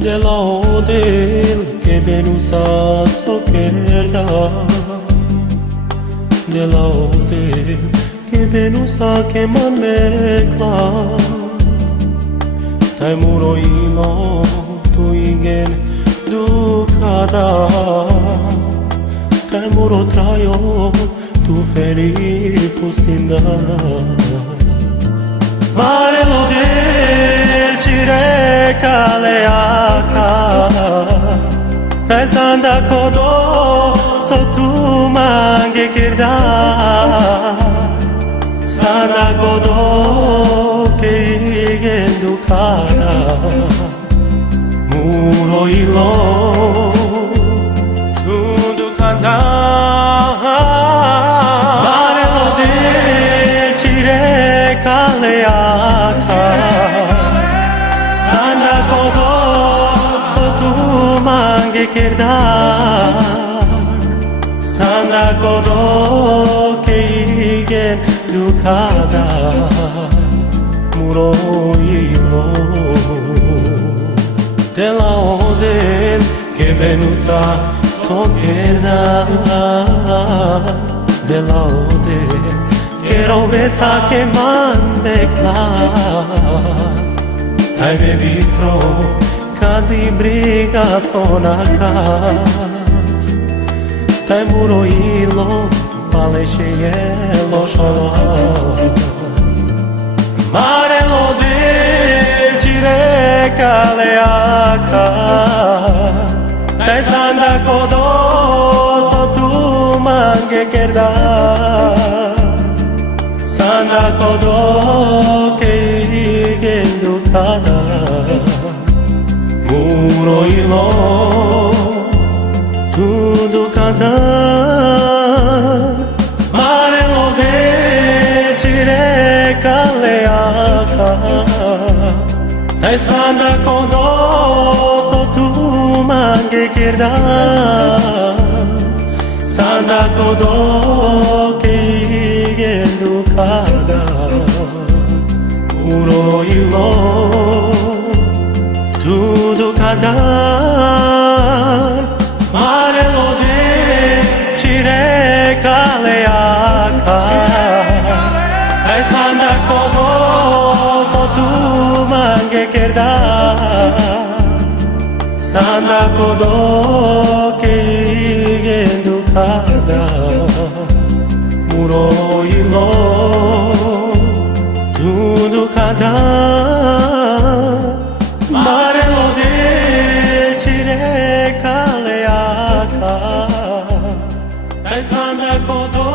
de la hotel che venusa so kerda, de la hotel che venusa che man mekla, tai muro ilo tu igen dukada, tai muro trajo tu feri pustinda. Mare lo del cireka leaka, tai sanda kodo so tu mange kirda, sanda kodo ke igen dukada, muro ilo tu dukada. Mare lo del cireka leaka, sanda kodo so tu mange kirda, sanda kodo ke igen dukada, muro ilo de la hotel che venusa so kerda, de la hotel che robesa che man mekla, tai me bistro kandi briga sonaka, tai muro ilo palesce lo shala. Mare lo del cireka leaka, tai sanda kodo so tu mange kerda, sanda kodo ke igen dukada, muro ilo tu dukada. Mare lo del cireka leaka, tai sanda kodo so tu mange kirda, sanda kodo ke igen dukada, muro ilo tu dukada. Mare lo del cireka leaka, tai sanda kodo so tu mange kirda, sanda kodo ke igen dukada, muro ilo tu dukada. Mare lo del cireka leaka, tai sanda kodo